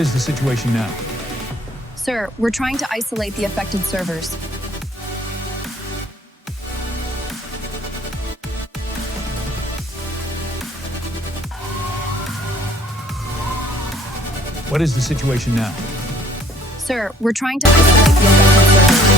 What is the situation now? Sir, we're trying to isolate the affected servers. What is the situation now? Sir, we're trying to isolate the affected servers.